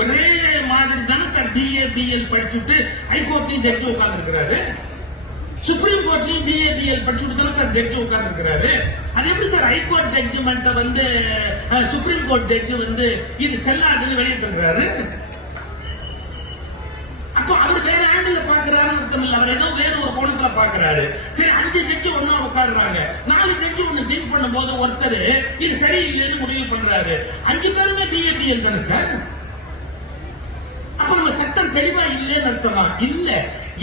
ஒரே மாதிரி தானே சார் பிஏ பிஎல் படிச்சுட்டு ஹைகோர்ட்லயும் ஜட்ஜி உட்கார்ந்து இருக்கிறாரு, சுப்ரீம் கோர்ட்லயும் பிஏ பிஎல் படிச்சுட்டு தானே சார் ஜட்ஜி உட்கார்ந்து இருக்கிறாரு. அது எப்படி சார் ஹைகோர்ட் ஜட்ஜ்மெண்ட் வந்து சுப்ரீம் கோர்ட் ஜட்ஜி வந்து இது செல்லாதுன்னு வெளியே தருகிறாரு? அப்போ அவர் வேற ஆங்கிள் பாக்குறாருன்னு அர்த்தம் இல்ல, அவர் ஏதோ வேற ஒரு கோணத்துல பாக்குறாரு. சரி, 5 ஜட்ஜி ஒன்னா உட்காருறாங்க, 4 ஜட்ஜி ஒன்னு திங்க் பண்ணும் போது ஒருத்தர் இது சரியில்லைன்னு முடிவு பண்றாரு. 5 பேருமே பிஏபிஎல் தானே சார். அப்ப நம்ம சட்டம் தெளிவா இல்லைன்னு அர்த்தமா? இல்ல.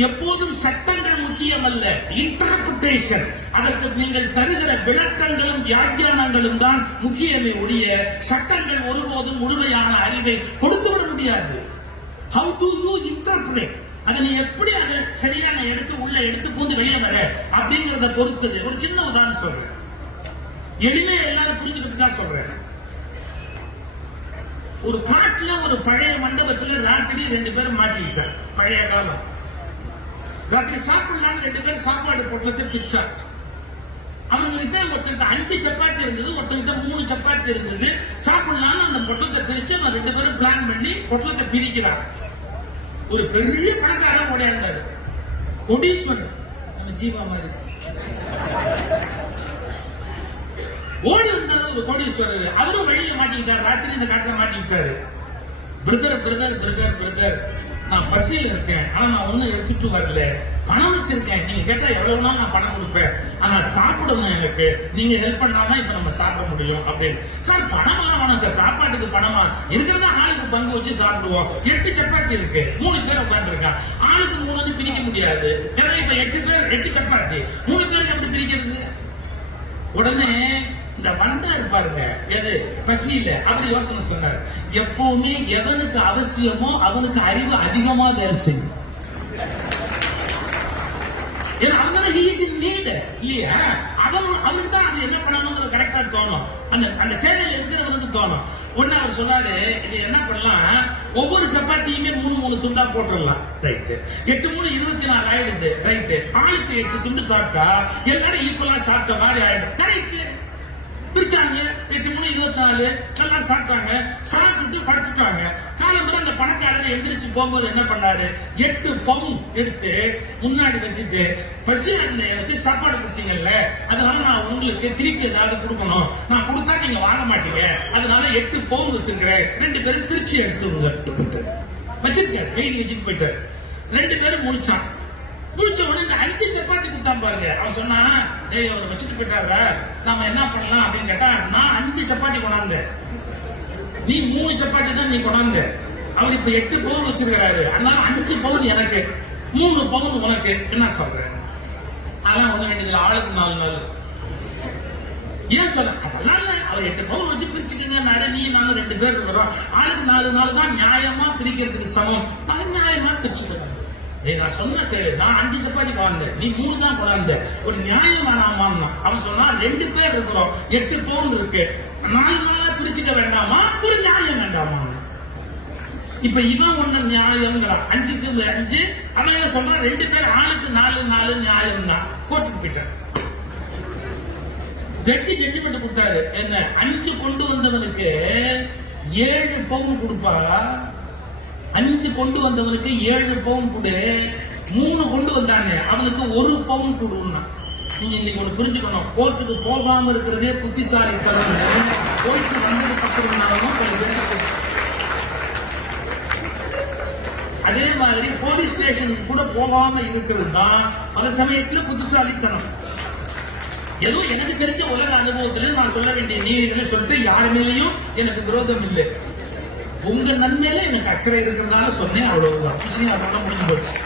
எப்போதும் சட்டங்கள் முக்கியம் அல்ல, இன்டர்பிரேஷன், அதற்கு நீங்கள் தருகிற விளக்கங்களும் வியாக்கியானங்களும் தான் முக்கியமே ஒழிய சட்டங்கள் ஒருபோதும் முழுமையான அறிவை கொடுத்துவிட முடியாது. How do you interpret? அதை நீ எப்படி அதை சரியான எடுத்து உள்ள எடுத்து பூந்து வெளியே வர அப்படிங்கறத பொறுத்தது. ஒரு சின்ன உதாரணம் சொல்றேன், எளிமையா எல்லாரும் புரிஞ்சுக்கிறதுக்காக சொல்றேன். ஒரு காட்டுல ஒரு பழைய மண்டபத்துல ராத்திரி 2 பேரும் மாட்டிக்கிட்டார். பழைய காலம், ராத்திரி சாப்பிடலான்னு 2 பேரும் சாப்பாடு பொட்டலத்தை பிச்சா. அவங்ககிட்ட ஒருத்தர் 5 சப்பாத்தி இருந்தது, ஒருத்தங்கிட்ட 3 சப்பாத்தி இருந்தது. சாப்பிடலான்னு அந்த பொட்டலத்தை பிரிச்சு அவன் 2 பேரும் பிளான் பண்ணி பொட்டலத்தை பிரிக்கிறார். ஒரு பெரிய பணக்காரன் ஓடியாந்தாரு, கோடீஸ்வரன், நம்ம ஜீவா மாதிரி ஓடி வந்தாலும் ஒரு கோடீஸ்வரர். அவரும் வெளியே மாட்டிக்கிட்டார், ராத்திரி இந்த காட்டுல மாட்டிக்கிட்டாரு. பிரதர் பிரதர் பிரதர் பிரதர், நான் பசியில் இருக்கேன், ஆனா நான் ஒண்ணும் எடுத்துட்டு வரல, பணம் வச்சிருக்கேன், நீங்க கேட்டா எவ்வளவுனா நான் பணம் கொடுப்பேன், ஆனா சாப்பிடணும், எனக்கு நீங்க ஹெல்ப் பண்ணாதான் இப்ப நம்ம சாப்பிட முடியும் அப்படின்னு. சார் பணமா வேணாம் சார், சாப்பாட்டுக்கு பணமா இருக்கிறதா ஆளுக்கு பங்கு வச்சு சாப்பிடுவோம். 8 சப்பாத்தி இருக்கு, 3 பேர் உட்கார்ந்து இருக்கா, ஆளுக்கு 3 பிரிக்க முடியாது. ஏன்னா இப்ப 8 பேர் 8 சப்பாத்தி, 3 பேருக்கு எப்படி பிரிக்கிறது? உடனே இந்த வண்டா இருப்பாருங்க, எது பசியில, அவர் யோசனை சொன்னார், எப்பவுமே எவனுக்கு அவசியமோ அவனுக்கு அறிவு அதிகமா வேலை செய்யும். ஏன்னா அவன் he is in need இல்லையா, அவனுக்கு தான் அது என்ன பண்ணணும்னு கரெக்டா தோணும், அந்த தேவையில் இருக்கிறவனுக்கு தோணும். உடனே அவர் சொன்னாரு, இது என்ன பண்ணலாம், ஒவ்வொரு சப்பாத்தியுமே 3 துண்டா போட்டுடலாம். ரைட்டு, 8 3 24 ஆயிடுது. ரைட்டு, ஆளுக்கு 8 துண்டு சாப்பிட்டா எல்லாரும் ஈக்குவலா சாப்பிட்ட மாதிரி ஆயிடும். கரெக்ட், பிரிச்சாங்க. 8 3 24 எல்லாம் சாப்பிட்டாங்க. சாப்பிட்டு படுத்துட்டாங்க. காலம்பரம் அந்த பணக்காரர் எந்திரிச்சு போகும்போது என்ன பண்ணாரு, 8 பவுன் எடுத்து முன்னாடி வச்சுட்டு, பசி அந்த எனக்கு சாப்பாடு கொடுத்தீங்கல்ல, அதனால நான் உங்களுக்கு திருப்பி ஏதாவது கொடுக்கணும், நான் கொடுத்தா நீங்க வாங்க மாட்டீங்க, அதனால 8 பவுன் வச்சிருக்கிறேன், 2 பேரும் திருச்சி எடுத்து வச்சிருக்காரு, வெயிலி வச்சுட்டு போயிட்டாரு. 2 பேரும் முடிச்சான். முடிச்ச உடனே 5 சப்பாத்தி கொடுத்தான் பாருங்க. அவன் சொன்னா, டேய் அவர் வச்சுட்டு போயிட்டார, நாம என்ன பண்ணலாம் அப்படின்னு கேட்டா, நான் 5 சப்பாத்தி கொண்டாந்தேன், நீ 3 சப்பாத்தி தான் நீ கொண்டாந்த. அவர் இப்ப 8 பவுன் வச்சிருக்கிறாரு, அதனால 5 பவுன் எனக்கு, 3 பவுன் உனக்கு. என்ன சொல்றேன்? அதெல்லாம் ஒண்ணு வேண்டியதுல, ஆளுக்கு 4 நாள். ஏன் சொல்ற? அதனால அவர் 8 பவுன் வச்சு பிரிச்சுக்கங்க, நீ நானும் 2 பேர் இருக்கிறோம், ஆளுக்கு 4 நாள் தான் நியாயமா பிரிக்கிறதுக்கு சமம். நான் நியாயமா பிரிச்சுக்கிறேன். நான் சொன்ன, நான் 5 சப்பாத்தி கொண்டாந்தேன், நீ 3 தான் கொண்டாந்த, ஒரு நியாயம் வேணாமா? அவன் சொன்னா 2 பேர் இருக்கிறோம், 8 பவுன் இருக்கு, 4 நாளா பிரிச்சுக்க வேண்டாமா, ஒரு நியாயம் வேண்டாமா? இப்ப இவன் ஒண்ணு நியாயம்ங்கிறான், 5க்கு 5. அவன் என்ன சொல்றான், 2 பேர் ஆளுக்கு 4 நியாயம் தான். கோர்ட்டுக்கு போயிட்டான். ஜட்ஜ்மெண்ட் கொடுத்தாரு, என்ன 5 கொண்டு வந்தவனுக்கு 7 பவுன் கொடுப்பா, 5 கொண்டு வந்தவனுக்கு 7 பவுன் கொடு, 3 கொண்டு வந்தானே அவனுக்கு 1 பவுன் கொடுன்னா. நீங்க இன்னைக்கு ஒண்ணு புரிஞ்சுக்கணும், கோர்ட்டுக்கு போகாம இருக்கிறதே புத்திசாலி தரம். கோர்ட்டுக்கு வந்ததுக்கு அப்புறம் அதே மாதிரி போலீஸ் ஸ்டேஷனுக்கு கூட போகாம இருக்கிறது தான் பல சமயத்துல புத்திசாலித்தனம். ஏதோ எனக்கு தெரிஞ்ச உலக அனுபவத்துல நான் சொல்ல வேண்டிய நீதிகளை சொல்லிட்டு யாரு மேலேயும் எனக்கு விரோதம் இல்லை, உங்க நன்மையில எனக்கு அக்கறை இருக்கிறதால சொன்னேன், அவ்வளவுதான் விஷயம். அதனால முடிஞ்சு போச்சு.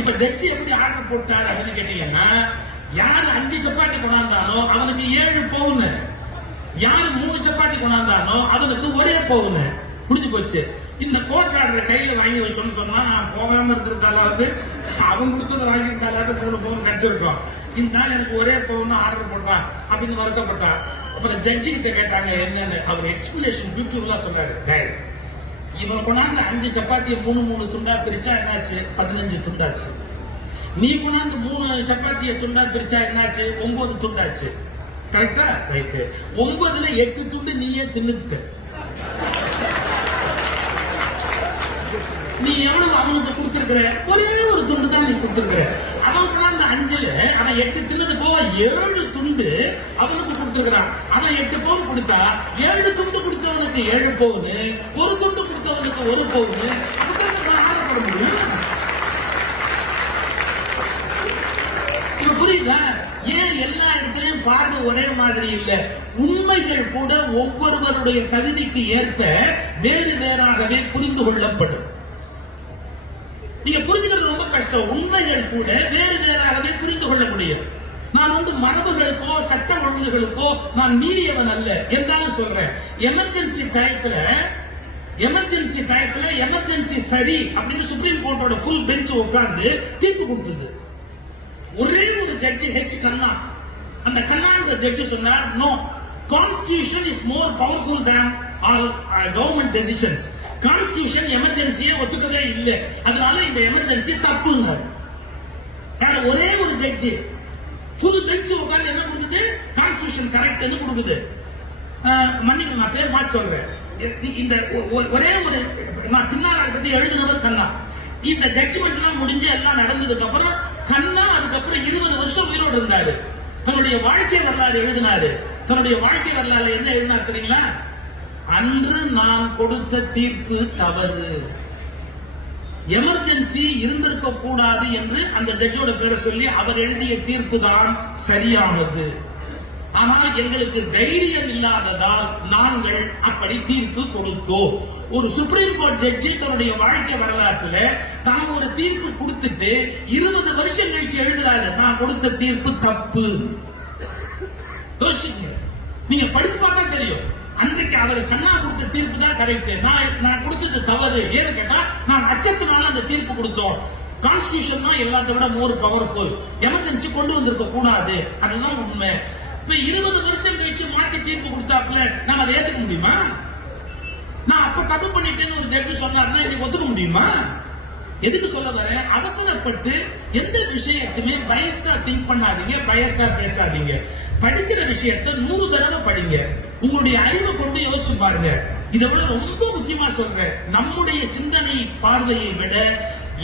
இப்ப ஜட்ஜி எப்படி ஆர்டர் போட்டாரு அப்படின்னு கேட்டீங்கன்னா, யாரு 5 சப்பாத்தி கொண்டாந்தானோ அவனுக்கு 7 பவுன், யாரு 3 சப்பாத்தி கொண்டாந்தானோ அவனுக்கு 1 பவுன். முடிஞ்சு போச்சு. இந்த கோர்ட் ஆர்டர் கையில வாங்கி வச்சோன்னு சொன்னா, நான் போகாம இருக்கிறதாலாவது அவன் கொடுத்ததை வாங்கியிருந்தாலாவது 3 பவுன் கிடைச்சிருக்கோம். இந்த நாள் எனக்கு 1 பவுன் ஆர்டர் போட்டான் அப்படின்னு வருத்தப்பட்டான். அப்புறம் ஜட்ஜி கிட்ட கேட்டாங்க என்னன்னு. அவர் எக்ஸ்பிளேஷன் பியூட்டிஃபுல்லா சொன்னாரு. இவன் கொண்டாந்து 5 சப்பாத்தியை 3 துண்டா பிரிச்சா என்னாச்சு, 15 துண்டாச்சு. நீ கொண்டாந்து 3 சப்பாத்தியை துண்டா பிரிச்சா என்னாச்சு, 9 துண்டாச்சு. கரெக்டா? ரைட்டு. 9ல 8 துண்டு நீயே தின்னுட்ட. நீ எவ்வளவு அவனுக்கு கொடுத்திருக்கிற? ஒரே ஒரு துண்டு தான் நீ கொடுத்திருக்கிற. அவன் அந்த 5ல அவன் 8 தின்னது போக 7 துண்டு அவனுக்கு கொடுத்திருக்கிறான். அவன் 8 பவுன் கொடுத்தா 7 துண்டு கொடுத்தவனுக்கு 7 பவுன், ஒரு துண்டு கொடுத்தவனுக்கு 1 பவுன். அதுதான் ஆடப்பட முடியும். புரியுதா? ஏன் எல்லா இடத்துலயும் பார்வை ஒரே மாதிரி இல்ல? உண்மைகள் கூட ஒவ்வொருவருடைய தகுதிக்கு ஏற்ப வேறு வேறாகவே புரிந்து கொள்ளப்படும். நீங்க புரிஞ்சுக்கிறது ரொம்ப கஷ்டம். உண்மைகள் கூட வேறு வேறாகவே புரிந்து கொள்ள முடியும். நான் மரபுகளுக்கோ சட்ட ஒழுங்குகளுக்கோ நான் மீறியவன் அல்ல என்றாலும் சொல்றேன். எமர்ஜென்சி டயத்துல எமர்ஜென்சி சரி அப்படின்னு சுப்ரீம் கோர்ட்டோட ஃபுல் பெஞ்ச் உட்கார்ந்து தீர்ப்பு கொடுத்தது. ஒரே ஒரு ஜட்ஜி கண்ணா, அந்த கண்ணாங்கிற ஜட்ஜி சொன்னார், no, constitution is more powerful than all government decisions. Constitution எமர்ஜென்சியை ஒத்துக்கவே இல்லை, அதனால இந்த எமர்ஜென்சி தப்புன்னாரு. ஒரே ஒரு ஜட்ஜி ஃபுல் பெஞ்ச் உட்கார்ந்து என்ன கொடுக்குது? கான்ஸ்டிடியூஷன் கரெக்ட்னு கொடுக்குது. மன்னிக்கு, நான் பேர் மாற்றி சொல்றேன். இந்த ஒரே ஒரு நான் பின்னால் அதை பத்தி எழுதினவர் கண்ணா. இந்த ஜட்ஜ்மெண்ட் எல்லாம் முடிஞ்சு எல்லாம் நடந்ததுக்கு அப்புறம் கண்ணா அதுக்கப்புறம் 20 வருஷம் உயிரோடு இருந்தாரு. தன்னுடைய வாழ்க்கை வரலாறு எழுதினாரு. தன்னுடைய வாழ்க்கை வரலாறு என்ன எழுதினார் தெரியுங்களா? அன்று நான் கொடுத்த தீர்ப்பு தவறு, எமர்ஜென்சி இருந்திருக்க கூடாது என்று அந்த ஜட்ஜோட பேரை சொல்லி அவர் எழுதிய தீர்ப்பு தான் சரியானது. ஆனால் எங்களுக்கு தைரியம் இல்லாததால் நாங்கள் அப்படி தீர்ப்பு கொடுத்தோம். ஒரு சுப்ரீம் கோர்ட் ஜட்ஜி தன்னுடைய வாழ்க்கை வரலாற்றுல தான் ஒரு தீர்ப்பு கொடுத்துட்டு 20 வருஷம் கழிச்சு எழுதுறாரு, நான் கொடுத்த தீர்ப்பு தப்பு. நீங்க படிச்சு பார்த்தா தெரியும். அன்றைக்கு அவர் கண்ணா கொடுத்த தீர்ப்பு தான் கரெக்ட், நான் கொடுத்தது தவறு. ஏன்னு கேட்டா நான் அச்சத்தினால அந்த தீர்ப்பு கொடுத்தோம். கான்ஸ்டிடியூஷன் தான் எல்லாத்தை விட மோர் பவர்ஃபுல், எமர்ஜென்சி கொண்டு வந்திருக்க கூடாது, அதுதான் உண்மை. இப்ப 20 வருஷம் கழிச்சு மாத்தி தீர்ப்பு கொடுத்தாப்புல நம்ம அதை ஏத்துக்க முடியுமா? நான் அப்ப தப்பு பண்ணிட்டேன்னு ஒரு ஜட்ஜி சொன்னாருன்னா இதை ஒத்துக்க முடியுமா? எதுக்கு சொல்ல வரேன்? அவசரப்பட்டு எந்த விஷயத்துமே பயஸ்டா திங்க் பண்ணாதீங்க, பயஸ்டா பேசாதீங்க. படிக்கிற விஷயத்தை 100 தடவை படிங்க. உங்களுடைய அறிவை கொண்டு யோசிச்சு பாருங்க. இதை விட ரொம்ப முக்கியமா சொல்றேன், நம்முடைய சிந்தனை பார்வையை விட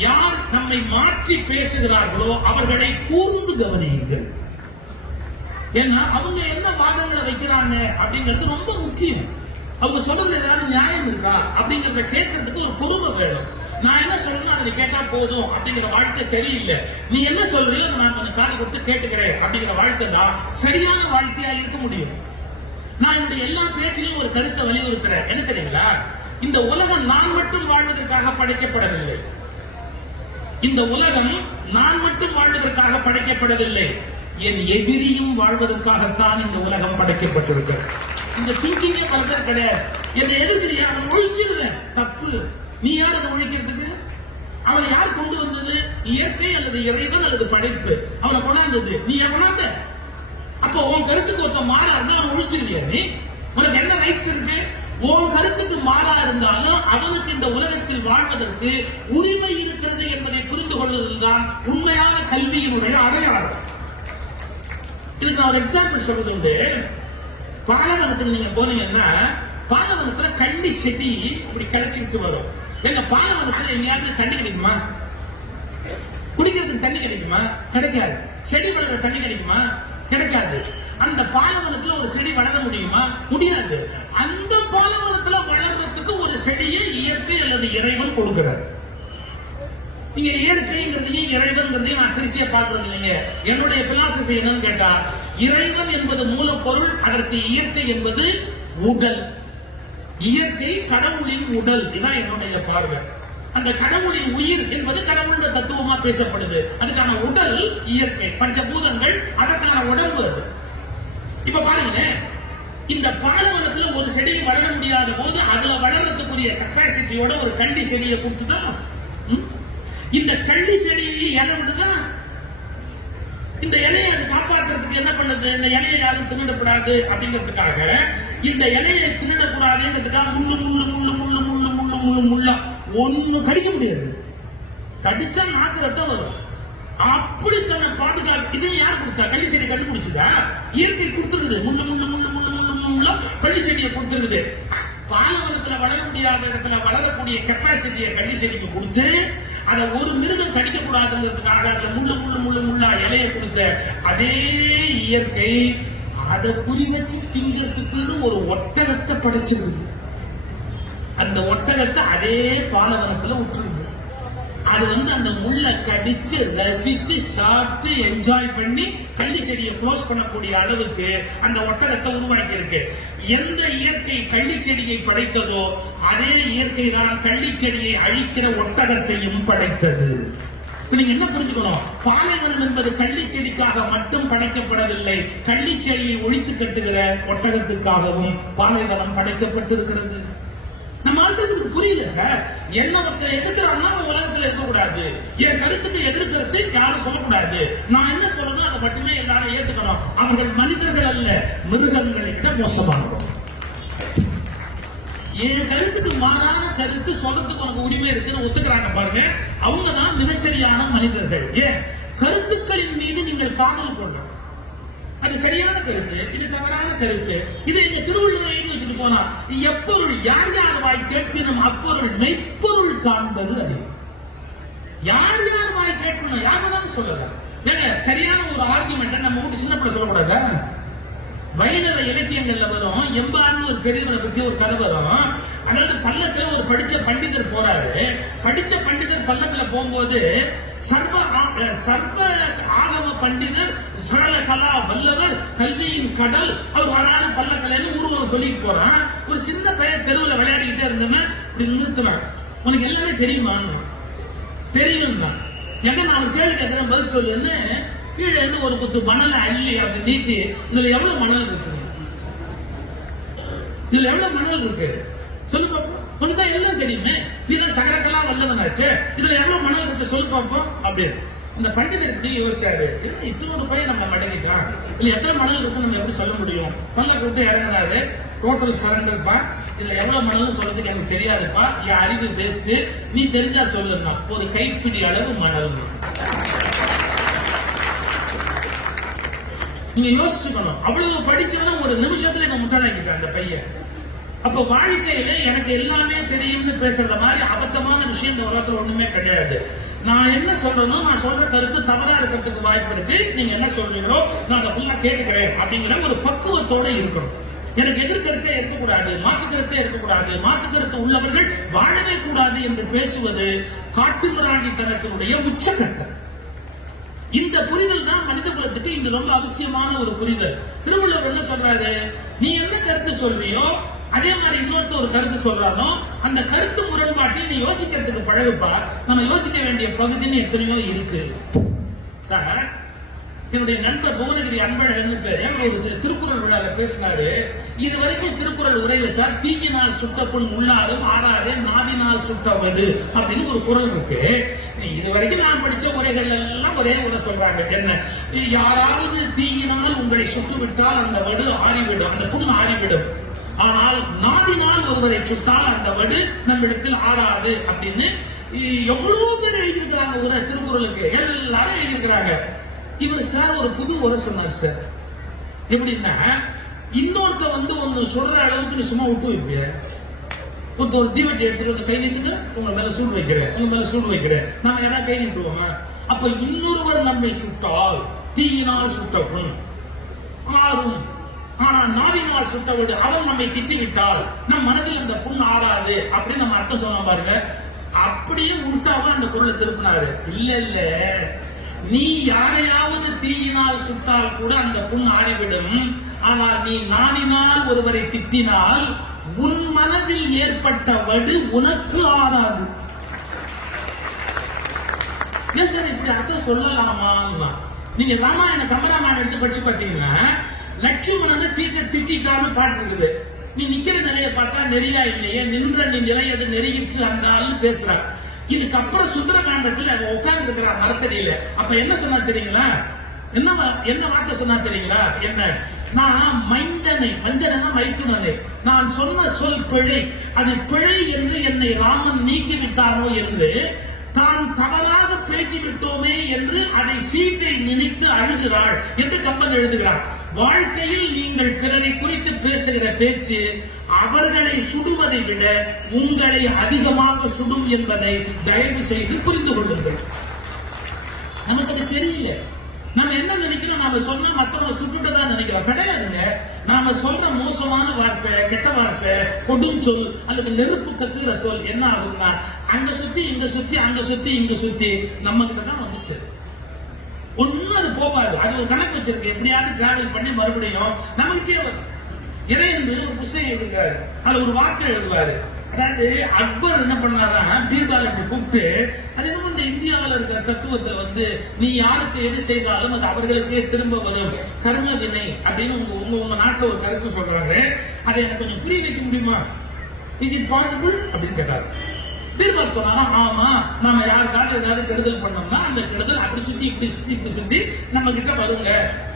யார் நம்மை மாற்றி பேசுகிறார்களோ அவர்களை கூர்ந்து கவனியுங்கள். ஏன்னா அவங்க என்ன வாதங்களை வைக்கிறாங்க அப்படிங்கிறது ரொம்ப முக்கியம். அவங்க சொல்றது ஏதாவது நியாயம் இருக்கா அப்படிங்கறத கேட்கறதுக்கு ஒரு பொறுமை வேணும். நான் என்ன சொல்றேன் அதை கேட்டா போதும் அப்படிங்கிற வாழ்க்கை சரியில்லை. நீ என்ன சொல்றீங்க நான் கொஞ்சம் காது கொடுத்து கேட்டுக்கிறேன் அப்படிங்கிற வாழ்க்கை தான் சரியான வாழ்க்கையா இருக்க முடியும். நான் என்னுடைய எல்லா பேச்சிலையும் ஒரு கருத்தை வலியுறுத்துறேன். என்ன தெரியுங்களா? இந்த உலகம் நான் மட்டும் வாழ்வதற்காக படைக்கப்படவில்லை. இந்த உலகம் நான் மட்டும் வாழ்வதற்காக படைக்கப்படவில்லை, என் எதிரியும் வாழ்வதற்காகத்தான் இந்த உலகம் படைக்கப்பட்டிருக்கிறது. இந்த திங்கிங்கே பல பேர் கிடையாது. என் எதிரியை அவன் ஒழிச்சிருவேன், தப்பு. நீ யார் அதை ஒழிக்கிறதுக்கு? அவனை யார் கொண்டு வந்தது? இயற்கை அல்லது இறைவன் அல்லது படைப்பு அவனை கொண்டாந்தது. நீ கொண்டாந்த. அப்போ உன் கருத்துக்கு ஒருத்த மாறா இருந்தா அவன் ஒழிச்சிருக்கியா? நீ உனக்கு என்ன ரைட்ஸ் இருக்கு? உன் கருத்துக்கு மாறா இருந்தாலும் அவனுக்கு இந்த உலகத்தில் வாழ்வதற்கு உரிமை இருக்கிறது என்பதை புரிந்து கொள்வதுதான் உண்மையான கல்வியினுடைய அடையாளம். இதுக்கு நான் ஒரு எக்ஸாம்பிள் சொல்றது உண்டு. பாலைவனத்துக்கு நீங்க போனீங்கன்னா பாலைவனத்துல கள்ளி செடி அப்படி கலைச்சிட்டு வரும். எங்க பாலைவனத்துல எங்கேயாவது தண்ணி கிடைக்குமா? குடிக்கிறதுக்கு தண்ணி கிடைக்குமா? கிடைக்காது. செடி வளர்ற தண்ணி கிடைக்குமா? கிடைக்காது. அந்த பாலைவனத்துல ஒரு செடி வளர முடியுமா? முடியாது. அந்த பாலைவனத்துல வளர்றதுக்கு ஒரு செடியை இயற்கை அல்லது இறைவன் கொடுக்கிறார். நீங்க இயற்கைங்கிறதையும் இறைவன்கிறதையும் நான் திருச்சியா பார்க்கறது இல்லைங்க. என்னுடைய பிலாசபி என்னன்னு கேட்டா, இறைவன் என்பது மூலப்பொருள், அதற்கு இயற்கை என்பது உடல். இயற்கை கடவுளின் உடல், இதுதான் என்னுடைய பார்வை. அந்த கடவுளின் உயிர் என்பது கடவுளுடைய தத்துவமா பேசப்படுது. அதுக்கான உடல் இயற்கை, பஞ்சபூதங்கள், அதற்கான உடம்பு அது. இப்ப பாருங்க, இந்த பாலைவனத்துல ஒரு செடியை வளர முடியாத போது அதுல வளர்றதுக்குரிய கெப்பாசிட்டியோட ஒரு கள்ளி செடியை கொடுத்துதான் இந்த கள்ளி செடியை இடம் விட்டுதான் இந்த இலையை அது காப்பாற்றுறதுக்கு என்ன பண்ணுது? இந்த இலையை யாரும் தின்னிடக்கூடாது அப்படிங்கிறதுக்காக, இந்த இலையை தின்னிடக்கூடாதுங்கிறதுக்காக முள்ளு முள்ளு முள்ளு முள்ளு முள்ளு முள்ளு முள்ளு முள்ளா ஒண்ணு கடிக்க முடியாது. கடிச்சா நாக்கு ரத்தம் வரும். அப்படி தன்னை பாதுகாப்பு இதை யார் கொடுத்தா? கள்ளி செடி கண்டுபிடிச்சுதா? இயற்கை கொடுத்துருக்குது. முள்ளு முள்ளு முள்ளு முள்ளு முள்ளு முள்ளு கள்ளி செடியை கொடுத்துருக்குது. பாலைவனத்துல வளர முடியாத இடத்துல வளரக்கூடிய கெப்பாசிட்டியை கள்ளி செடிக்கு கொடுத்து அதை ஒரு மிருகம் கடிக்க கூடாதுங்கிறதுக்காக அதுல முள்ளா இலையை கொடுத்த அதே இயற்கை அதை குறி வச்சு திங்கிறதுக்குன்னு ஒரு ஒட்டகத்தை படைச்சிருக்கு. அந்த ஒட்டகத்தை அதே பாலைவனத்துல விட்டுருக்கு. அது அந்த முள்ளை கடிச்சு ரசிச்சு சாப்பிட்டு என்ஜாய் பண்ணி கள்ளி செடியை க்ளோஸ் பண்ணக்கூடிய அளவுக்கு அந்த ஒட்டகத்தை உருவாக்கி இருக்கு. எந்த இயற்கை கள்ளி செடியை படைத்ததோ அதே இயற்கை தான் கள்ளி செடியை அழிக்கிற ஒட்டகத்தையும் படைத்தது. நீங்க என்ன புரிஞ்சுக்கணும், பாலைவனம் என்பது கள்ளி செடிக்காக மட்டும் படைக்கப்படவில்லை, கள்ளி செடியை ஒழித்து கட்டுகிற ஒட்டகத்துக்காகவும் பாலைவனம் படைக்கப்பட்டிருக்கிறது. நம்ம ஆளுக்கு புரியல சார். என்ன ஒருத்தர் எதிர்க்கிறான்னா உலகத்துல இருக்கக்கூடாது, என் கருத்துக்கு எதிர்க்கிறது யாரும் சொல்லக்கூடாது, நான் என்ன சொல்லணும் அதை மட்டுமே எல்லாரும் ஏத்துக்கணும். அவர்கள் மனிதர்கள் அல்ல, மிருகங்களை விட மோசமானவர்கள். என் கருத்துக்கு மாறான கருத்து சொல்றதுக்கு உனக்கு உரிமை இருக்குன்னு ஒத்துக்கிறாங்க பாருங்க, அவங்க தான் மிகச்சரியான மனிதர்கள். ஏன் கருத்துக்களின் மீது நீங்கள் காதல் கொள்ளணும். அது சரியான கருத்து, இது தவறான கருத்து. இதை இந்த திருவள்ளுவர் எழுதி வச்சுட்டு போனா, எப்பொருள் யார் யார் வாய் கேட்பினும் அப்பொருள் மெய்ப்பொருள் காண்பது அறிவு. யார் யார் வாய் கேட்கணும், யாருதான் சொல்லல. ஏங்க சரியான ஒரு ஆர்குமெண்ட் நம்ம வீட்டு சின்ன பிள்ளை சொல்லக்கூடாதா? வைணவ இலக்கியங்கள்ல வரும், எம்பாருன்னு ஒரு பெரியவரை பத்தி ஒரு கதை வரும். அதாவது பல்லத்துல ஒரு படிச்ச பண்டிதர் போறாரு. படிச்ச பண்டிதர் பல்லத்துல போகும்போது சர்வ ஆகம பண்டிதர், சகல கலா வல்லவர், கல்வியின் கடல், அவர் வராது பல்லக்கலைன்னு உருவம் சொல்லிட்டு போறான். ஒரு சின்ன பையன் தெருவில் விளையாடிக்கிட்டே இருந்தவன் இப்படி நிறுத்தினான். உனக்கு எல்லாமே தெரியுமா? தெரியும் தான். ஏன்னா நான் ஒரு கேள்வி கேட்கிறேன், பதில் சொல்லுன்னு கீழே இருந்து ஒரு குத்து மணலை அள்ளி அப்படி நீட்டி, இதுல எவ்வளவு மணல் இருக்கு, இதுல எவ்வளவு மணல் இருக்கு சொல்லு பாப்போம். உனக்கு தான் எல்லாம் தெரியுமே, இதுல சகலக்கெல்லாம் வல்லவனாச்சு, இதுல எவ்வளவு மணல் இருக்கு சொல்லு பாப்போம் அப்படின்னு. இந்த பண்டிதர் எப்படி யோசிச்சாரு, இத்தனோட பையன் நம்ம மடங்கிட்டான், இல்ல எத்தனை மணல் இருக்கு நம்ம எப்படி சொல்ல முடியும்? பல்ல கூட்டு இறங்கினாரு, டோட்டல் சரண்டர்ப்பா, இதுல எவ்வளவு மணல் சொல்றதுக்கு எனக்கு தெரியாதுப்பா, என் அறிவு பேஸ்ட், நீ தெரிஞ்சா சொல்லுங்க, ஒரு கைப்பிடி அளவு மணல். நீங்க யோசிச்சுக்கணும், அவ்வளவு படிச்சவன ஒரு நிமிஷத்துல இப்ப முட்டாளாக்கிட்டான் அந்த பையன். அப்ப வாழ்க்கையில எனக்கு எல்லாமே தெரியும்னு பேசுறத மாதிரி அபத்தமான விஷயம் இந்த உலகத்துல ஒண்ணுமே கிடையாது. நான் என்ன சொல்றேனோ, நான் சொல்ற கருத்து தவறா இருக்கிறதுக்கு வாய்ப்பு இருக்கு, நீங்க என்ன சொல்றீங்களோ நான் அதை ஃபுல்லா கேட்டுக்கிறேன் அப்படிங்கிற ஒரு பக்குவத்தோட இருக்கணும். எனக்கு எதிர்கருத்தே இருக்கக்கூடாது, மாற்றுக்கருத்தே இருக்கக்கூடாது, மாற்றுக்கருத்து உள்ளவர்கள் வாழவே கூடாது என்று பேசுவது காட்டுமிராண்டித்தனத்தினுடைய உச்சகட்டம். இந்த புரிதல் தான் மனித குலத்துக்கு இன்று ரொம்ப அவசியமான ஒரு புரிதல். திருவள்ளுவர் என்ன சொல்றாரு, நீ என்ன கருத்து சொல்றியோ அதே மாதிரி இன்னொருத்த ஒரு கருத்து சொல்றானோ அந்த கருத்து முரண்பாட்டை நீ யோசிக்கிறதுக்கு பழகுப்பா. நம்ம யோசிக்க வேண்டிய பகுதின்னு எத்தனையோ இருக்கு சார். என்னுடைய நண்பர் புவனகிரி அன்பழகன் திருக்குறள் விழால பேசினாரு. இது வரைக்கும் திருக்குறள் உரையில சார், தீயினால் சுட்ட புண் உள்ளாரும் ஆறாதே நாடினால் சுட்ட வடு அப்படின்னு ஒரு குறள் இருக்கு. இது வரைக்கும் நான் படிச்ச உரைகள் எல்லாம் ஒரே உரை சொல்றாங்க, என்ன, யாராவது தீயினால் உங்களை சுட்டு விட்டால் அந்த வடு ஆறிவிடும், அந்த புண் ஆறிவிடும், ஆனால் நாடினால் ஒருவரை சுட்டால் அந்த வடு நம்மிடத்தில் ஆறாது அப்படின்னு எவ்வளவு பேர் எழுதியிருக்கிறாங்க உரை திருக்குறளுக்கு, எல்லாரும் எழுதியிருக்கிறாங்க. இவர் சார் ஒரு புது உரை சொன்னார் சார். எப்படின்னா, இன்னொருத்த ஒன்னு சொல்ற அளவுக்கு நீ சும்மா விட்டு வைப்பிய, ஒருத்தர் ஒரு தீவட்டி எடுத்துட்டு கை நீட்டுங்க, உங்க மேல சூடு வைக்கிறேன், உங்க மேல சூடு வைக்கிறேன், நம்ம ஏதாவது கை நீட்டுவோங்க. அப்ப இன்னொருவர் நம்மை சுட்டால் தீயினால் சுட்டப்புண் ஆறும், ஆனா நாவினால் சுட்டவோடு அவன் நம்மை திட்டிவிட்டால் நம் மனதில் அந்த புண் ஆறாது அப்படின்னு நம்ம அர்த்தம் சொன்ன பாருங்க. அப்படியே உள்டாவா அந்த பொருளை திருப்பினாரு. இல்ல இல்ல, நீ யாரையாவது தீயினால் சுட்டால் கூட அந்த புண் ஆறிவிடும், ஆனால் நீ நாவினால் ஒருவரை திட்டினால் உன் மனதில் ஏற்பட்ட வடு உனக்கு ஆறாது. சார் இப்படி அர்த்தம் சொல்லலாமா? நீங்க ராமாயண கம்பராமாயணம் எடுத்து படிச்சு பாத்தீங்கன்னா, லட்சுமணனை சீத்தை திட்டான்னு பாட்டு இருக்குது. நீ நிக்கிற நிலையை பார்த்தா நெறியா இல்லையே, நின்ற நீ நிலையது நெறியிற்று அந்த பேசுறார். இதுக்கப்புறம் சுந்தரகாண்டத்தில் அவ உட்கார்ந்து இருக்கிற மரத்தடியில அப்ப என்ன சொன்னா தெரியுங்களா? என்ன வார்த்தை சொன்னா தெரியுங்களா? என்ன, நான் மஞ்சனா மைத்துனனை நான் சொன்ன சொல் பிழை, அது பிழை என்று என்னை ராமன் நீக்கிவிட்டாரோ என்று தான் தவறாக பேசிவிட்டோமே என்று அதை சீத்தை நினைத்து அழுகிறாள் என்று கம்பன் எழுதுகிறார். வாழ்க்கையில் நீங்கள் பிறரை குறித்து பேசுகிற பேச்சு அவர்களை சுடுவதை விட உங்களை அதிகமாக சுடும் என்பதை தயவு செய்து புரிந்து கொள்ளுங்கள். நமக்கு அது தெரியல. நம்ம என்ன நினைக்கிறோம், நாம சொன்னா மத்தவங்க சுட்டுட்டதான் நினைக்கிறோம். கிடையாதுங்க. நாம சொல்ற மோசமான வார்த்தை, கெட்ட வார்த்தை, கொடும் சொல் அல்லது நெருப்பு கத்துக்கிற சொல் என்ன ஆகுதுன்னா அங்க சுத்தி இங்க சுத்தி அங்க சுத்தி இங்க சுத்தி நம்ம கிட்ட தான் வந்து சேரும். ஒன்னும் அது போகாது. அது ஒரு கணக்கு வச்சிருக்கு. எப்படியாவது டிராவல் பண்ணி மறுபடியும் நமக்கே வரும். இறையன்பு ஒரு புத்தகம் எழுதுகிறாரு. அதுல ஒரு வார்த்தை எழுதுவாரு. அதாவது அக்பர் என்ன பண்ணாரா, பீர்பாலை கூப்பிட்டு அது என்னமோ இந்த இந்தியாவில் இருக்கிற தத்துவத்தை வந்து நீ யாருக்கு எது செய்தாலும் அது அவர்களுக்கே திரும்ப வரும் கர்ம வினை அப்படின்னு உங்க நாட்டில் ஒரு கருத்து சொல்றாரு. அதை எனக்கு கொஞ்சம் புரிய வைக்க முடியுமா? இஸ் இட் பாசிபிள் அப்படின்னு கேட்டாரு. பீர்பால் சொன்னாரா, ஆமா, நம்ம யாருக்காவது ஏதாவது கெடுதல் பண்ணோம்னா அந்த கெடுதல் அப்படி சுத்தி இப்படி சுத்தி இப்படி சுத்தி நம்ம கிட்ட வருங்க.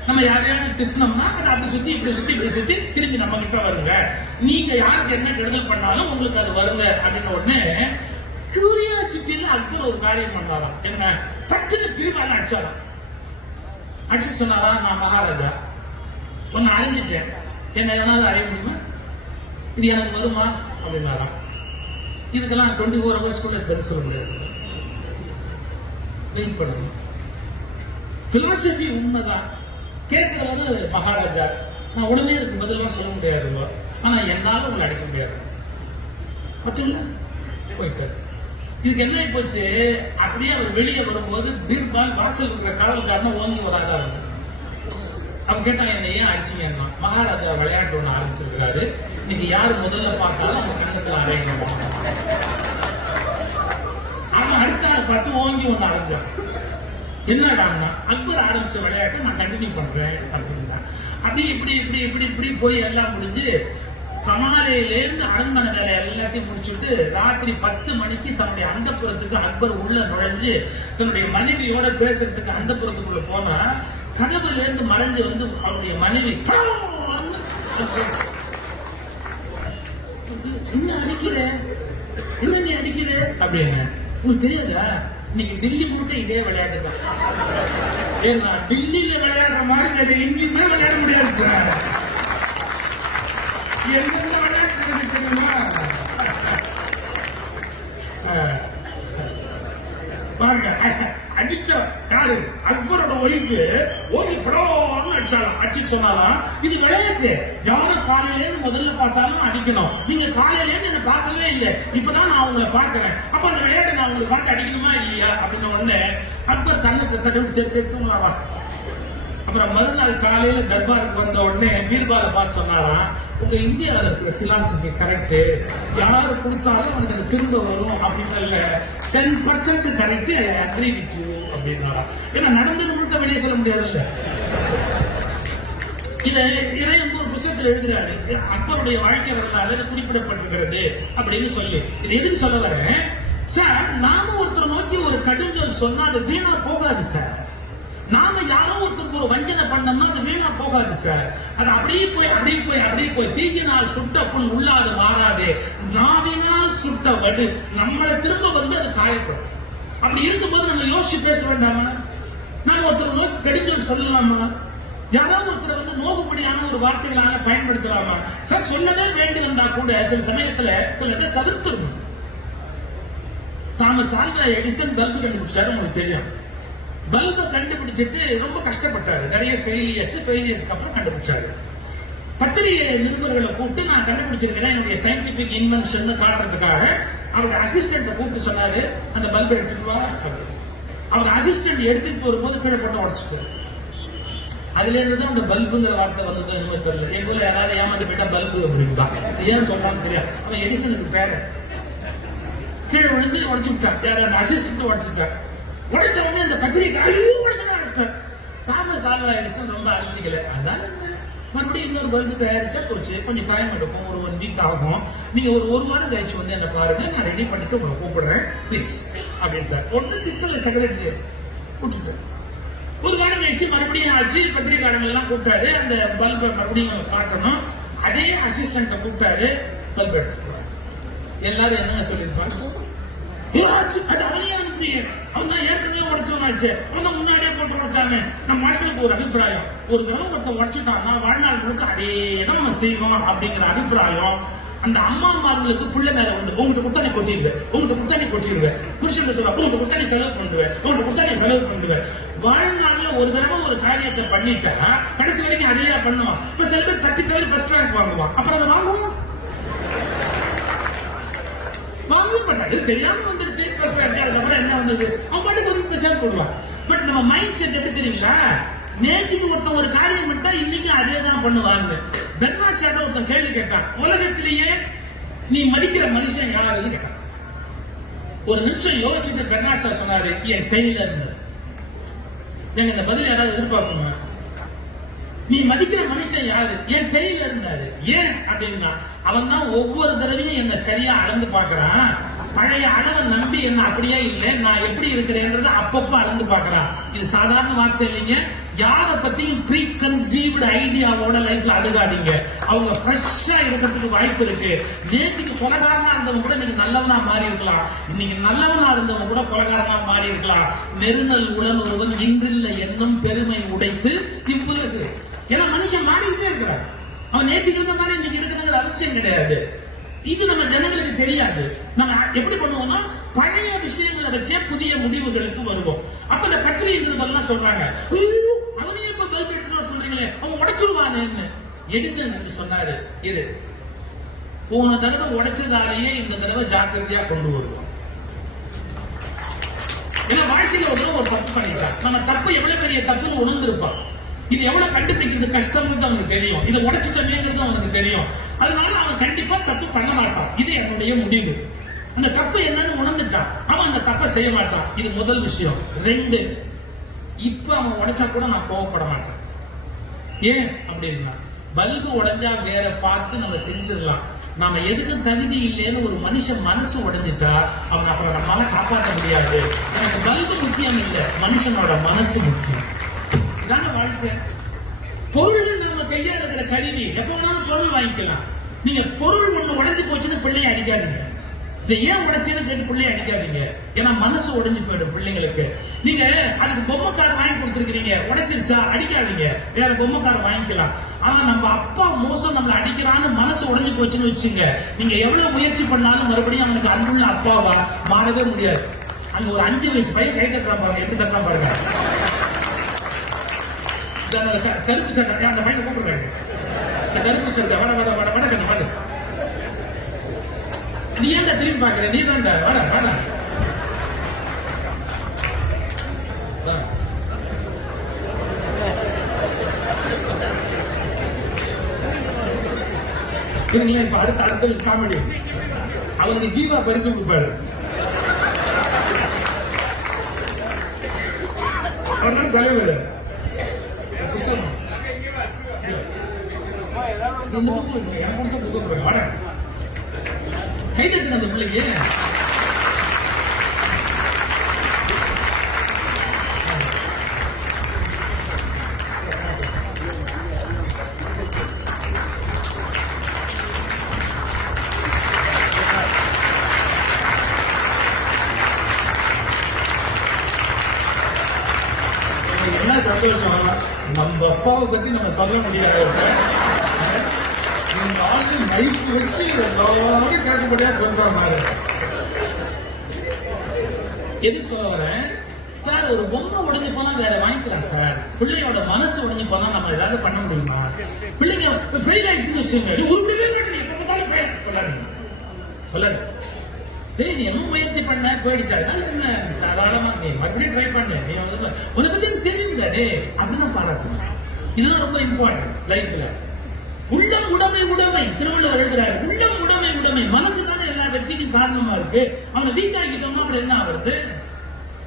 நம்ம யாரையாவது திட்டினோம்னா அதை அப்படி சுத்தி இப்படி சுத்தி இப்படி சுத்தி திரும்பி நம்ம கிட்ட வருங்க. நீங்க யாருக்கு என்ன கெடுதல் பண்ணாலும் உங்களுக்கு அது வருங்க அப்படின்னு உடனே கியூரியாசிட்டியில அக்பர் ஒரு காரியம் பண்ணாராம். என்ன, பட்டுன்னு பீர்பால் அடிச்சாராம். அடிச்சு சொன்னாரா, நான் மகாராஜா ஒன்னு அழிஞ்சிட்டேன், என்ன ஏதாவது அழிய முடியுமா? இது எனக்கு வருமா அப்படின்னாராம். இதுக்கெல்லாம் 24 ஹவர்ஸ்க்குள்ள பதில் சொல்ல முடியாது. வெயிட் பண்ணணும். பிலாசபி உண்மைதான். கேட்கிறவரு மகாராஜா, நான் உடனே இதுக்கு பதிலாம் சொல்ல முடியாது, ஆனா என்னால உங்களை அடிக்க முடியாது மட்டும் இல்ல போயிட்டாரு. இதுக்கு என்ன போச்சு, அப்படியே அவர் வெளியே வரும்போது பீர்பால் வாசல் இருக்கிற காவல்காரனை ஓங்கி ஒரு ஆதாரம். அவன் கேட்டாங்க, என்ன ஏன் அடிச்சீங்கன்னா, மகாராஜா விளையாட்டு ஒண்ணு ஆரம்பிச்சிருக்கிறாரு, இன்னைக்கு யாரு முதல்ல பார்த்தாலும் அந்த கண்ணத்துல அறையணும். அவன் அடுத்த ஆள் பார்த்து ஓங்கி ஒண்ணு அரைஞ்சான். என்னடான்னா, அக்பர் ஆரம்பிச்ச விளையாட்டை நான் கண்டினியூ பண்றேன் அப்படின்னா. அப்படி இப்படி இப்படி இப்படி இப்படி போய் எல்லாம் முடிஞ்சு கமாலையிலேருந்து அரண்மனை வேலை எல்லாத்தையும் முடிச்சுட்டு ராத்திரி 10 மணிக்கு தன்னுடைய அந்தப்புறத்துக்கு அக்பர் உள்ள நுழைஞ்சு தன்னுடைய மனைவியோட பேசுறதுக்கு அந்தப்புறத்துக்குள்ள போனா கனவுல இருந்து மறைஞ்சு வந்து அவருடைய மனைவி என்ன அடிக்கிற, என்ன நீ அடிக்கிற அப்படின்னு. உங்களுக்கு தெரியாதா, இன்னைக்கு டெல்லி முழுக்க இதே விளையாட்டு தான். ஏன்னா டெல்லியில விளையாடுற மாதிரி அதை எங்கேயுமே விளையாட முடியாது சார். எந்தெந்த விளையாட்டு தெரியுமா? பாருங்க, அடிச்ச யாரு, அக்பரோட ஒய்ஃபு ஓடி படம் அடிச்சாலும் அடிச்சு சொன்னாலும் இது விளையாட்டு. யாரும் காலையில முதல்ல பார்த்தாலும் அடிக்கணும். நீங்க காலையில என்ன பார்க்கவே இல்லை, இப்பதான் நான் உங்களை பார்க்கிறேன், அப்ப அந்த விளையாட்டு நான் உங்களுக்கு பார்த்து அடிக்கணுமா இல்லையா அப்படின்னு உடனே அக்பர் தங்கத்தை தட்டு சரி சேர்த்துங்களா. அப்புறம் மறுநாள் காலையில தர்பாருக்கு வந்த உடனே பீர்பாலை பார்த்து சொன்னாராம், உங்க இந்தியாவில் இருக்கிற பிலாசபி கரெக்ட், யாரு கொடுத்தாலும் அவனுக்கு அது திரும்ப வரும் அப்படின்னு 10% கரெக்ட், அக்ரி வித் யூ அப்படின்னாரா. ஏன்னா நடந்தது முழுக்க வெளியே சொல்ல முடியாது இல்ல. இதை ஒரு புத்தகத்தில் எழுதுறாரு, அக்பருடைய வாழ்க்கை வரலாறு குறிப்பிடப்பட்டிருக்கிறது அப்படின்னு சொல்லி. இது எதுக்கு சொல்ல வரேன் சார், நாம ஒருத்தர் நோக்கி ஒரு கடுஞ்சொல் சொன்னா அது வீணா போகாது சார். நாம யாரோ ஒருத்தருக்கு ஒரு வஞ்சனை பண்ணோம்னா அது வீணா போகாது சார். அது அப்படியே போய் அப்படியே போய் அப்படியே போய் தீயினால் சுட்ட புண் உள்ளாது மாறாது, நாவினால் சுட்ட வடு நம்மளை திரும்ப வந்து அது காயப்படும். அப்படி இருக்கும்போது நம்ம யோசிச்சு பேச வேண்டாமா? நாம ஒருத்தர் நோக்கி கடிஞ்சொல் சொல்லலாமா? யாராவது ஒருத்தர் வந்து நோகும்படியான ஒரு வார்த்தைகளான பயன்படுத்தலாமா சார்? சொல்லவே வேண்டியிருந்தா கூட சில சமயத்துல சிலதை தவிர்த்துடணும். தாமஸ் ஆல்வா எடிசன் பல்பு கண்டுபிடிச்சாரு, உங்களுக்கு தெரியும். பல்பை கண்டுபிடிச்சிட்டு ரொம்ப கஷ்டப்பட்டாரு. நிறைய ஃபெயிலியர்ஸ்க்கு அப்புறம் கண்டுபிடிச்சாரு. பத்திரிகை நிருபர்களை கூப்பிட்டு நான் கண்டுபிடிச்சிருக்கிறேன் என்னுடைய சயின்டிபிக் இன்வென்ஷன் காட்டுறதுக்காக அவருடைய அசிஸ்டன்ட் கூப்பிட்டு சொன்னாரு, அந்த பல்பை எடுத்துட்டு வா. அவங்க அசிஸ்டன்ட் எடுத்துட்டு வரும்போது கீழே போட்டு உடச்சிட்டாரு. அதுல இருந்துதான் அந்த பல்புங்கிற வார்த்தை வந்தது என்னமோ தெரியல. என் போல யாராவது ஏமாந்து போயிட்டா பல்பு அப்படின்னா ஏன் சொல்றான்னு தெரியாது. அவன் எடிசனுக்கு பேரு கீழே விழுந்து உடச்சு விட்டான். அந்த அசிஸ்டன்ட் உடச்சுட்டான். உடைச்ச உடனே அந்த பத்திரிகை உடைச்சிட்டான். தாமஸ் ஆல்வா எடிசன் ரொம்ப அறிஞ்சிக்கல. அதனால மறுபடியும் இன்னொரு பல்பு தயாரிச்சா போச்சு. கொஞ்சம் டைம் எடுக்கும், ஒரு 1 வீக் ஆகும். நீங்க ஒரு வாரம் கழிச்சு வந்து என்ன பாருங்க, நான் ரெடி பண்ணிட்டு உங்களை கூப்பிடுறேன் ப்ளீஸ் அப்படின்ட்டார். ஒண்ணு திட்டல செக்ரட்டரி கூப்பிட்டு. ஒரு வாரம் கழிச்சு மறுபடியும் ஆச்சு. பத்திரிகையாளர்கள் எல்லாம் கூப்பிட்டாரு. அந்த பல்பை மறுபடியும் காட்டணும். அதே அசிஸ்டன்ட கூப்பிட்டாரு. பல்பு எடுத்துட்டு எல்லாரும் என்னங்க சொல்லிருப்பாங்க, அவனையே அனுப்பிய அவன் தான் ஏற்கனவே உடைச்சவனாச்சு, அவன் தான் முன்னாடியே போட்டு உடைச்சாங்க. நம்ம மனசுக்கு ஒரு அபிப்பிராயம், ஒரு தடவை ஒருத்த உடைச்சுட்டான்னா வாழ்நாள் முழுக்க அதே தான் நம்ம செய்வோம் அப்படிங்கிற அபிப்பிராயம் அந்த அம்மாமார்களுக்கு புள்ள மேல வந்து உங்கள்கிட்ட குத்தானி கொட்டிடுவேன், உங்கள்கிட்ட குத்தானி கொட்டிடுவேன், புருஷன் சொல்லுவா உங்கள்கிட்ட குத்தானி செலவு பண்ணுவேன், உங்கள்கிட்ட குத்தானி செலவு பண்ணுவேன். வாழ்நாள்ல ஒரு தடவை ஒரு காரியத்தை பண்ணிட்டா கடைசி வரைக்கும் அதையா பண்ணுவான். இப்ப சில பேர் தட்டி தவறி ஃபர்ஸ்ட் ரேங்க் வாங்குவான், அப்புறம் அதை வாங்குவான் வாங்கவே மாட்டான். இது தெரியாம வந்துருச்சு ஃபர்ஸ்ட் ரேங்க், அதுக்கப்புறம் என்ன வந்தது அவன் பாட்டுக்கு ஒரு பேச போடுவான். பட் நம்ம மைண்ட் செட் எப்படி தெரியுங்களா, நேற்றுக்கு ஒருத்தன் ஒரு காரியம் பண்ணிட்டா இன்னைக்கு அதே தான் பண்ணுவாங்க. பெர்னார்ட் ஷா ஒருத்தன் கேள்வி கேட்டான், உலகத்திலேயே நீ மதிக்கிற மனுஷன் யாருன்னு கேட்டான். ஒரு நிமிஷம் யோசிச்சுட்டு பெர்னார்ட் ஷா சொன்னாரு, என் டெய்லர். எங்க இந்த பதில் யாராவது எதிர்பார்க்கணுமா? நீ மதிக்கிற மனுஷன் யாரு? என் டெய்லர் இருந்தாரு. ஏன் அப்படின்னா அவன் தான் ஒவ்வொரு தடவையும் என்ன சரியா அளந்து பாக்குறான். பழைய அளவை நம்பி என்ன அப்படியே இல்லை, நான் எப்படி இருக்கிறேன்றது அப்பப்ப அளந்து பாக்குறான். இது சாதாரண வார்த்தை இல்லைங்க. யார பத்தியும் ப்ரீ கன்சீவ்டு ஐடியாவோட லைஃப்ல அழுகாதீங்க. அவங்க ஃப்ரெஷ்ஷா இருக்கிறதுக்கு வாய்ப்பு இருக்கு. நேற்றுக்கு கொலகாரனா இருந்தவங்க கூட இன்னைக்கு நல்லவனா மாறி இருக்கலாம், இன்னைக்கு நல்லவனா இருந்தவங்க கூட கொலகாரனா மாறி இருக்கலாம். நெருநல் உடல் ஒருவன் இன்றில்ல என்னும் பெருமை உடைத்து இவ்வுலகு. ஏன்னா மனுஷன் மாறிக்கிட்டே இருக்கிறான். அவன் நேற்றுக்கு இருந்த மாதிரி இன்னைக்கு இருக்கிறது அவசியம் கிடையாது. இது நம்ம ஜனங்களுக்கு தெரியாது. நம்ம எப்படி பண்ணுவோம்னா பழைய விஷயங்களை வச்சே புதிய முடிவுகளுக்கு வருவோம். அப்ப இந்த கத்திரின்றதெல்லாம் சொல்றாங்க, அவனே இப்ப பல்ப் எடுத்து சொல்றீங்களே அவன் உடைச்சுடுவானு. எடிசன் என்று சொன்னாரு, இரு போன தடவை உடைச்சதாலேயே இந்த தடவை ஜாக்கிரதையா கொண்டு வருவோம். ஏன்னா வாழ்க்கையில ஒரு தப்பு பண்ணிட்டான். நம்ம தப்பு எவ்வளவு பெரிய தப்புன்னு உணர்ந்திருப்பான். இது எவ்வளவு கண்டுபிடிக்கிறது கஷ்டம்னு அவனுக்கு தெரியும். இதை உடைச்சிட்டமேங்கிறது அவனுக்கு தெரியும். அதனால அவன் கண்டிப்பா தப்பு பண்ண மாட்டான். இது என்னுடைய முடிவு. அந்த தப்பு என்னன்னு உணர்ந்துட்டான், அவன் அந்த தப்பை செய்ய மாட்டான். இது முதல் விஷயம். 2, இப்ப அவன் உடைச்சா கூட நான் கோவப்பட மாட்டேன். ஏன் அப்படின்னா பல்பு உடைஞ்சா வேற பார்த்து நம்ம செஞ்சிடலாம். நாம எதுக்கு தகுதி இல்லைன்னு ஒரு மனுஷன் மனசு உடைஞ்சிட்டா அவன் அப்புறம் நம்மளால காப்பாற்ற முடியாது. எனக்கு பல்பு முக்கியம் இல்லை, மனுஷனோட மனசு முக்கியம். இதான வாழ்க்கை. பொருள்கள் நம்ம கையாளுகிற கருவி. எப்ப வேணாலும் பொருள் வாங்கிக்கலாம். நீங்க பொருள் ஒண்ணு உடைஞ்சு போச்சுன்னு பிள்ளைய அடிக்காதீங்க. இதை ஏன் உடைச்சேன்னு கேட்டு பிள்ளைய அடிக்காதீங்க. ஏன்னா மனசு உடைஞ்சு போயிடும் பிள்ளைங்களுக்கு. நீங்க அதுக்கு பொம்மை கார்டு வாங்கி கொடுத்துருக்கீங்க, உடைச்சிருச்சா அடிக்காதீங்க, வேற பொம்மை கார்டு வாங்கிக்கலாம். ஆனா நம்ம அப்பா மோசம் நம்மளை அடிக்கிறான்னு மனசு உடைஞ்சு போச்சுன்னு வச்சுங்க, நீங்க எவ்வளவு முயற்சி பண்ணாலும் மறுபடியும் அவனுக்கு அன்புள்ள அப்பாவா மாறவே முடியாது. அங்க ஒரு 5 வயசு பையன் கை தட்டுறான் பாருங்க, எப்படி தட்டுறான் பாருங்க. கருப்பு சட்டை அந்த பையனை கூப்பிடுறாங்க. இந்த கருப்பு சட்டை வட வட வட வட கண்ணு வட. நீ ஏன்டா திரும்பி பாக்குற? நீ தான் வட வட. இதுங்களா இப்ப அடுத்த காமெடி. அவனுக்கு ஜீவா பரிசு கொடுப்பாரு. அவன் தலைவர் கை தட்டு அந்த பிள்ளைக்கு. என்ன சந்தோஷம், நம்ம அப்பாவை பத்தி நம்ம சொல்ல முடியாது. மைக்கு வச்சு எல்லாரும் கேட்கப்படியா சொல்றாங்க. எதுக்கு சொல்ல வரேன் சார், ஒரு பொம்மை உடைஞ்சு போனா வேற வாங்கிக்கலாம் சார். பிள்ளையோட மனசு உடைஞ்சு போனா நம்ம ஏதாவது பண்ண முடியுமா? பிள்ளைங்க ஃபெயில் ஆயிடுச்சுன்னு வச்சுக்கோங்க, உருட்டவே மாட்டேங்க, சொல்லாதீங்க சொல்லாது. டேய் நீ என்ன முயற்சி பண்ண போயிடுச்சா, அதனால என்ன தாராளமா நீ மறுபடியும் ட்ரை பண்ணு. நீ உன்னை பத்தி தெரியுங்க டே, அப்படிதான் பாராட்டணும். இதுதான் ரொம்ப இம்பார்ட்டன்ட் லைஃப்ல. உள்ளம் உடைமை உடைமை திருவள்ளுவர் எழுதுறாரு. உள்ளம் உடைமை உடைமை. மனசு தானே எல்லா வெற்றிக்கும் காரணமா இருக்கு. அவனை வீக்காக்கிட்டோம்னா அப்புறம் என்ன ஆகுறது?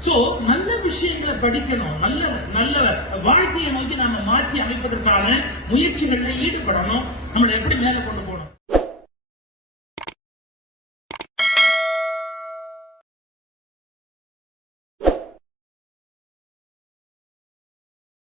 சோ நல்ல விஷயங்களை படிக்கணும். நல்ல நல்ல வாழ்க்கையை நோக்கி நாம மாற்றி அமைப்பதற்கான முயற்சிகள்ல ஈடுபடணும். நம்மளை எப்படி மேல கொண்டு